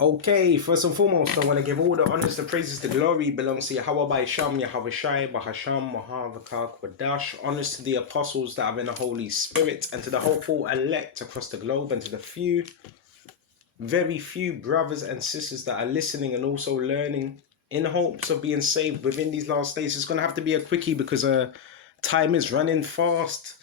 Okay, first and foremost, I want to give all the honors, the praises, the glory belongs to Yahweh by Sham, Yahweh Shai, Bahasham, Mahavakar, Kwadash. Honors to the apostles that have in the Holy Spirit, and to the hopeful elect across the globe, and to the few, very few brothers and sisters that are listening and also learning in hopes of being saved within these last days. It's going to have to be a quickie because time is running fast.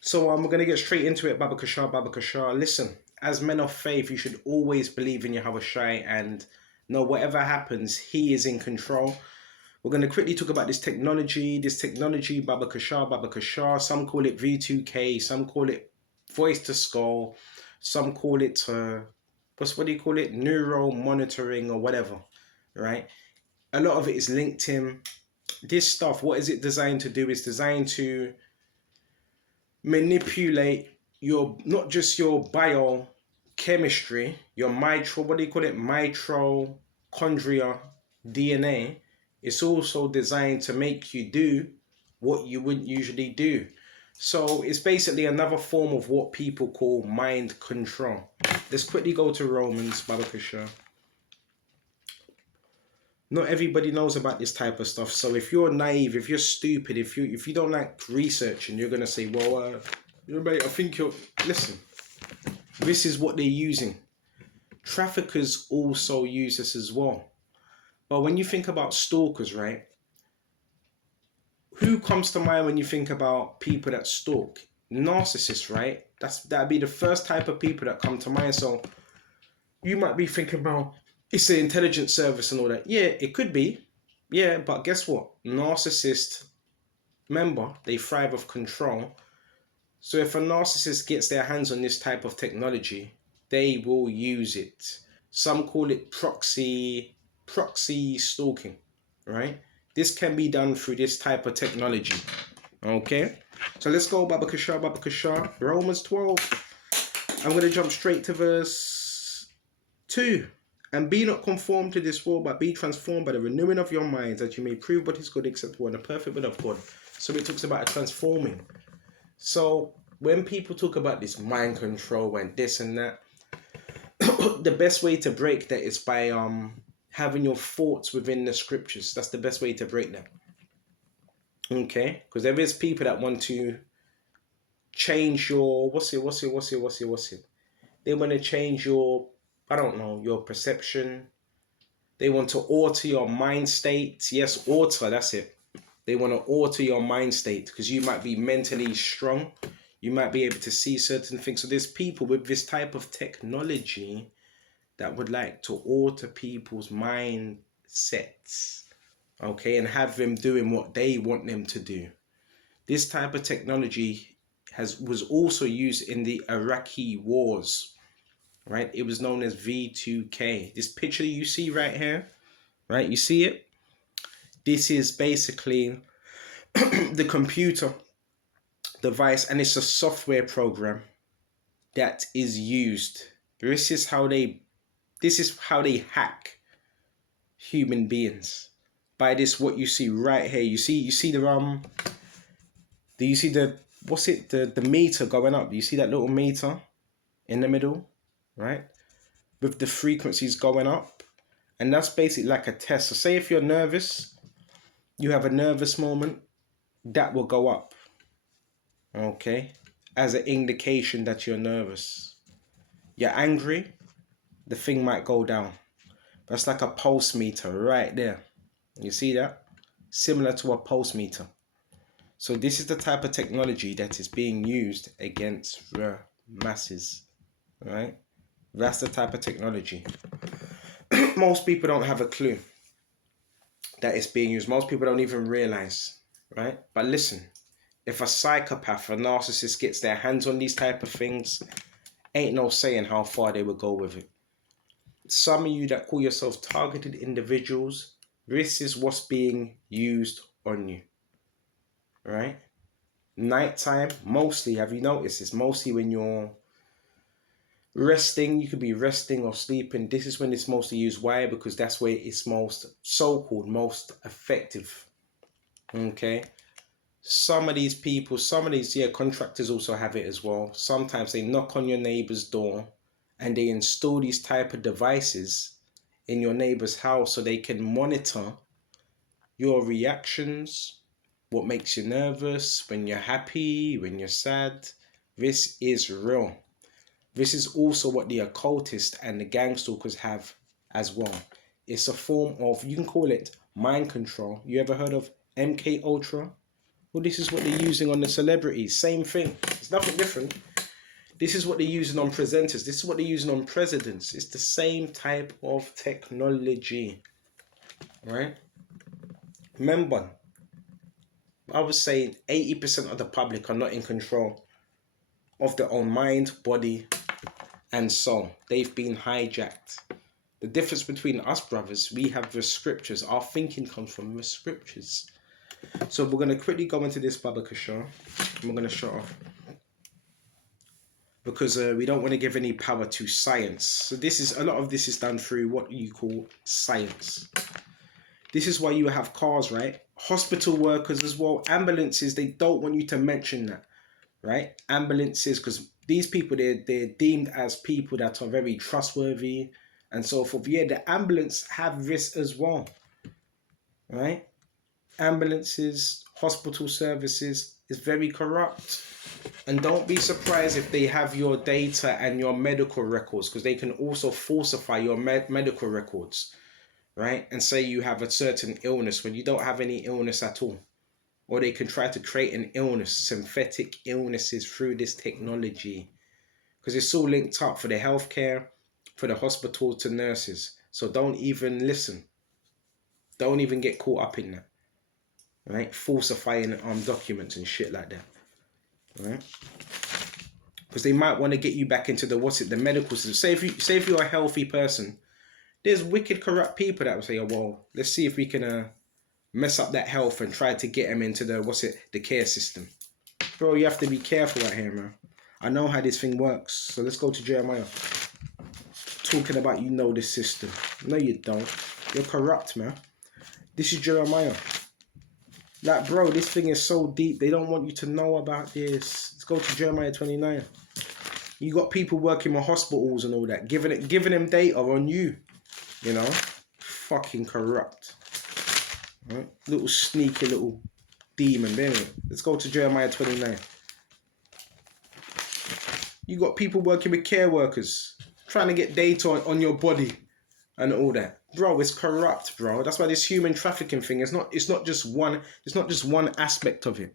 So I'm going to get straight into it, Baba Kashar, Baba Kashar. Listen, as men of faith, you should always believe in Yahweh Shai and know whatever happens, He is in control. We're going to quickly talk about this technology, Baba Kashar, Baba Kashar. Some call it V2K, some call it voice to skull, some call it, what do you call it? Neuro monitoring or whatever, right? A lot of it is linked in. This stuff, what is it designed to do? It's designed to manipulate your, not just your biochemistry, your mitochondria DNA. It's also designed to make you do what you wouldn't usually do. So it's basically another form of what people call mind control. Let's quickly go to Romans, Babakasha. Not everybody knows about this type of stuff. So if you're naive, if you're stupid, if you don't like researching, you're gonna say, well, everybody, I think you're. Listen, this is what they're using. Traffickers also use this as well. But when you think about stalkers, right? Who comes to mind when you think about people that stalk? Narcissists, right? That'd be the first type of people that come to mind. So you might be thinking about, it's an intelligence service and all that. Yeah, it could be. Yeah, but guess what? Narcissist, remember, they thrive off control. So if a narcissist gets their hands on this type of technology, they will use it. Some call it proxy stalking, right? This can be done through this type of technology. Okay? So let's go, Baba Kashar, Romans 12. I'm going to jump straight to verse 2. And be not conformed to this world, but be transformed by the renewing of your minds, that you may prove what is good, acceptable, and the perfect will of God. So it talks about a transforming. So when people talk about this mind control and this and that, the best way to break that is by having your thoughts within the scriptures. That's the best way to break that. Okay? Because there is people that want to change your what's it? They want to change your, I don't know, your perception. They want to alter your mind state. Yes, alter, that's it. They want to alter your mind state because you might be mentally strong. You might be able to see certain things. So there's people with this type of technology that would like to alter people's mindsets, okay, and have them doing what they want them to do. This type of technology was also used in the Iraqi wars, right? It was known as V2K. This picture you see right here, right? You see it? This is basically the computer device, and it's a software program that is used. This is how they hack human beings by this. What you see right here, you see the do you see the, what's it, the meter going up? Do you see that little meter in the middle, right, with the frequencies going up? And that's basically like a test. So say if you're nervous, you have a nervous moment, that will go up, okay, as an indication that you're nervous. You're angry, the thing might go down. That's like a pulse meter right there. You see that? Similar to a pulse meter. So this is the type of technology that is being used against the masses, right? That's the type of technology. Most people don't have a clue that it's being used. Most people don't even realize, right? But listen, if a psychopath, a narcissist gets their hands on these type of things, ain't no saying how far they would go with it. Some of you that call yourselves targeted individuals, this is what's being used on you, right? Nighttime, mostly, have you noticed? It's mostly when you're resting. You could be resting or sleeping. This is when it's mostly used. Why? Because that's where it's most, so-called, most effective. Okay? Some of these people, contractors also have it as well. Sometimes they knock on your neighbor's door and they install these type of devices in your neighbor's house so they can monitor your reactions, what makes you nervous, when you're happy, when you're sad. This is real. This is also what the occultists and the gang stalkers have as well. It's a form of, you can call it mind control. You ever heard of MK Ultra? Well, this is what they're using on the celebrities. Same thing. It's nothing different. This is what they're using on presenters. This is what they're using on presidents. It's the same type of technology. Right? Remember, I was saying 80% of the public are not in control of their own mind, body, and soul. They've been hijacked. The difference between us brothers, we have the scriptures. Our thinking comes from the scriptures. So we're going to quickly go into this Baba Kasha. And we're going to shut off. Because we don't want to give any power to science. So a lot of this is done through what you call science. This is why you have cars, right? Hospital workers as well. Ambulances, they don't want you to mention that, right? Ambulances, because these people, they're deemed as people that are very trustworthy and so forth. Yeah, the ambulance have this as well, right? Ambulances, hospital services is very corrupt. And don't be surprised if they have your data and your medical records, because they can also falsify your medical records, right? And say you have a certain illness when you don't have any illness at all. Or they can try to create an illness, synthetic illnesses through this technology. Because it's all linked up for the healthcare, for the hospital to nurses. So don't even listen. Don't even get caught up in that. Right? Falsifying documents and shit like that. Right? Because they might want to get you back into the medical system. Say if you're a healthy person, there's wicked corrupt people that will say, oh, well, let's see if we can mess up that health and try to get them into the care system. Bro, you have to be careful out here, man. I know how this thing works. So let's go to Jeremiah. Talking about this system. No, you don't. You're corrupt, man. This is Jeremiah. Like, bro, this thing is so deep. They don't want you to know about this. Let's go to Jeremiah 29. You got people working in hospitals and all that, giving them data on you. You know? Fucking corrupt. Right? Little sneaky little demon. Anyway, let's go to Jeremiah 29. You got people working with care workers, trying to get data on your body and all that. Bro, it's corrupt, bro. That's why this human trafficking thing is it's not just one aspect of it.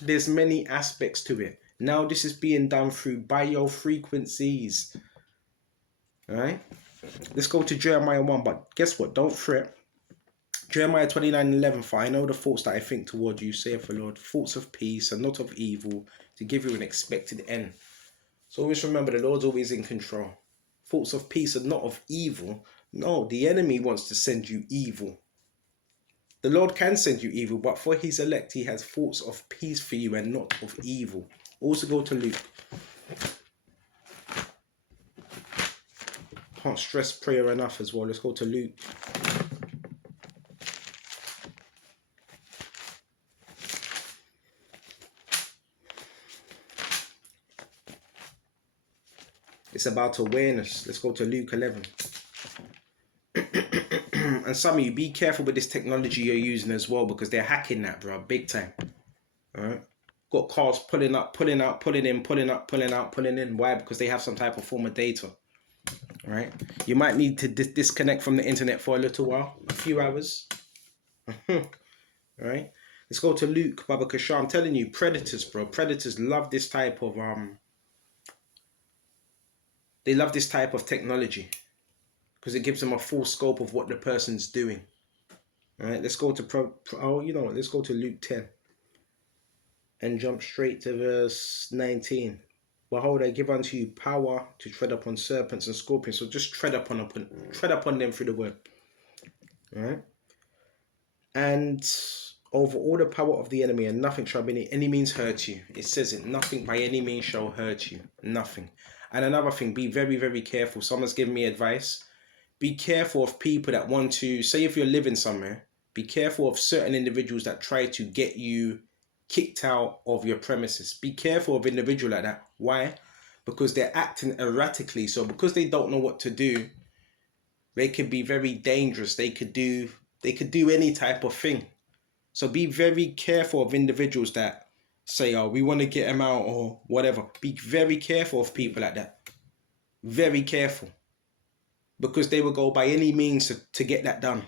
There's many aspects to it. Now this is being done through biofrequencies. Alright? Let's go to Jeremiah 1, but guess what? Don't fret. Jeremiah 29:11, for I know the thoughts that I think toward you, saith the Lord, thoughts of peace and not of evil, to give you an expected end. So always remember, the Lord's always in control. Thoughts of peace and not of evil. No, the enemy wants to send you evil. The Lord can send you evil, but for his elect, he has thoughts of peace for you and not of evil. Also go to Luke. Can't stress prayer enough as well. Let's go to Luke. It's about awareness. Let's go to Luke 11. And some of you, be careful with this technology you're using as well, because they're hacking that, bro, big time. Alright? Got cars pulling up, pulling out, pulling in, pulling up, pulling out, pulling in. Why? Because they have some type of form of data. Alright? You might need to disconnect from the internet for a little while, a few hours. Alright? Let's go to Luke, Baba Kasha. I'm telling you, predators, bro. Predators love this type of they love this type of technology, because it gives them a full scope of what the person's doing. All right, let's go to let's go to Luke 10 and jump straight to verse 19. Behold, I give unto you power to tread upon serpents and scorpions. So just tread upon them through the word. All right, and over all the power of the enemy, and nothing shall by any means hurt you. It says it, nothing by any means shall hurt you. Nothing. And another thing, be very, very careful. Someone's giving me advice. Be careful of people that want to, say if you're living somewhere, be careful of certain individuals that try to get you kicked out of your premises. Be careful of individuals like that. Why? because they're acting erratically. So because they don't know what to do, they could be very dangerous. They could do any type of thing. So be very careful of individuals that say, oh, we want to get him out or whatever. Be very careful of people like that. Very careful. Because they will go by any means to get that done.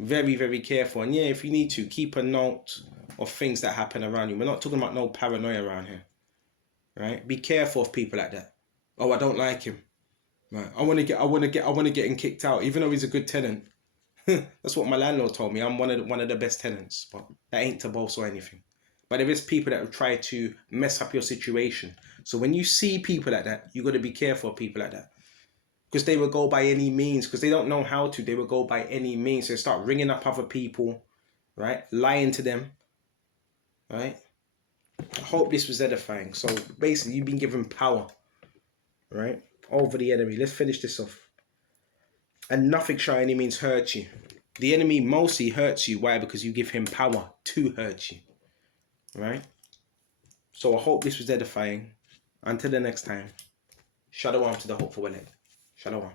Very, very careful. And yeah, if you need to, keep a note of things that happen around you. We're not talking about no paranoia around here. Right? Be careful of people like that. Oh, I don't like him. Right. I want to get him kicked out, even though he's a good tenant. That's what my landlord told me. I'm one of the best tenants, but that ain't to boast or anything. But there is people that will try to mess up your situation. So when you see people like that, you got to be careful of people like that, because they will go by any means, because they don't know how to. They will go by any means. They start ringing up other people, right? Lying to them, right? I hope this was edifying. So basically, you've been given power, right, over the enemy. Let's finish this off. And nothing shall any means hurt you. The enemy mostly hurts you. Why? Because you give him power to hurt you. Right? So I hope this was edifying. Until the next time. Shalom to the hopeful elect. Shalom.